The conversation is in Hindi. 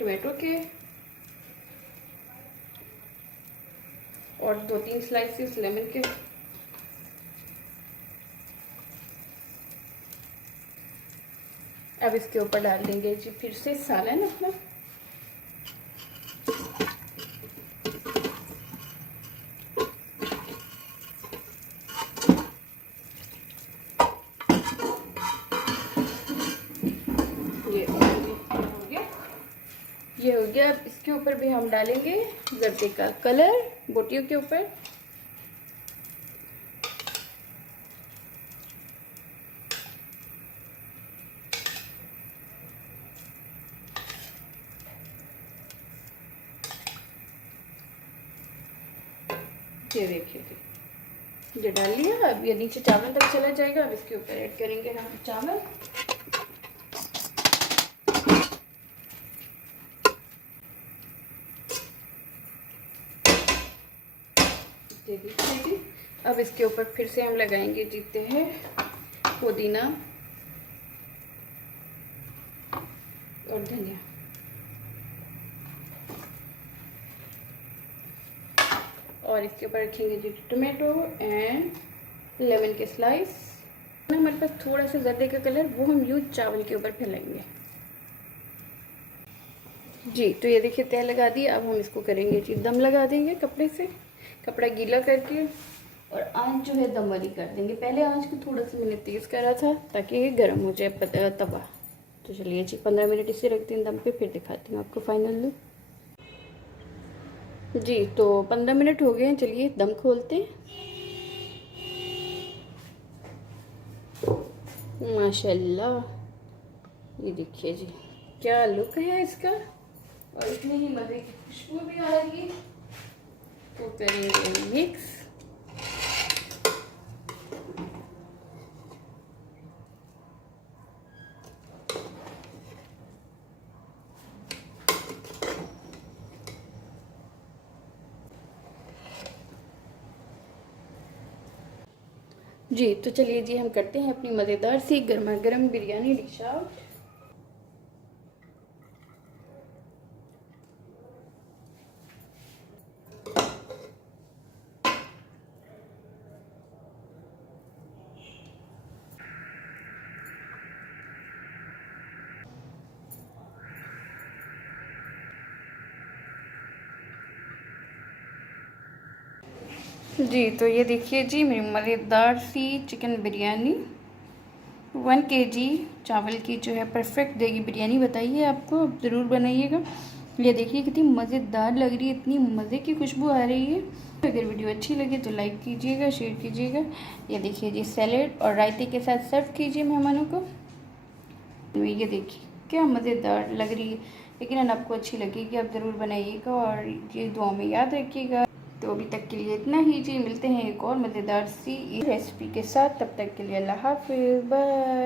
टमाटो के और 2-3 स्लाइसेस लेमन के। अब इसके ऊपर डाल देंगे जी फिर से सालन अपना। ये हो गया। अब इसके ऊपर भी हम डालेंगे जर्दे का कलर बोटियों के ऊपर। ये देखिए ये डाल लिया। अब ये नीचे चावल तक चला जाएगा। अब इसके ऊपर ऐड करेंगे हम चावल। ये देखिए जी। अब इसके ऊपर फिर से हम लगाएंगे जीते हैं पुदीना और धनिया। और इसके ऊपर रखेंगे जी टोमेटो एंड लेमन के स्लाइस। हमारे पास थोड़ा सा जर्दे का कलर वो हम यूज चावल के ऊपर फैलाएंगे जी। तो ये देखिए तेल लगा दिया। अब हम इसको करेंगे जी दम लगा देंगे कपड़े से, कपड़ा गीला करके। और आंच जो है दम वाली कर देंगे। पहले आंच को थोड़ा सा मैंने तेज़ करा था ताकि ये गर्म हो जाए तवा। तो चलिए जी 15 मिनट इसे रखते हैं दम पे, फिर दिखाती हूँ आपको फाइनल लुक जी। तो 15 मिनट हो गए हैं। चलिए दम खोलते हैं। माशाल्लाह ये देखिए जी क्या लुक है इसका। और इतनी ही मज़े की खुशबू भी आ रही है। तो करेंगे मिक्स। जी तो चलिए जी हम करते हैं अपनी मज़ेदार सी गर्मा गर्म बिरयानी डिश आउट। जी तो ये देखिए जी मेरी मज़ेदार सी चिकन बिरयानी 1 kg चावल की जो है परफेक्ट देगी बिरयानी। बताइए आपको, अब ज़रूर बनाइएगा। ये देखिए कितनी मज़ेदार लग रही है, इतनी मज़े की खुशबू आ रही है। अगर वीडियो अच्छी लगे तो लाइक कीजिएगा, शेयर कीजिएगा। ये देखिए जी सैलेड और रायते के साथ सर्व कीजिए मेहमानों को। ये देखिए क्या मज़ेदार लग रही है। लेकिन आपको अच्छी लगेगी, आप ज़रूर बनाइएगा और ये दुआ में याद रखिएगा। तो अभी तक के लिए इतना ही जी। मिलते हैं एक और मज़ेदार सी रेसिपी के साथ। तब तक के लिए अल्लाह हाफ़िज़, बाय।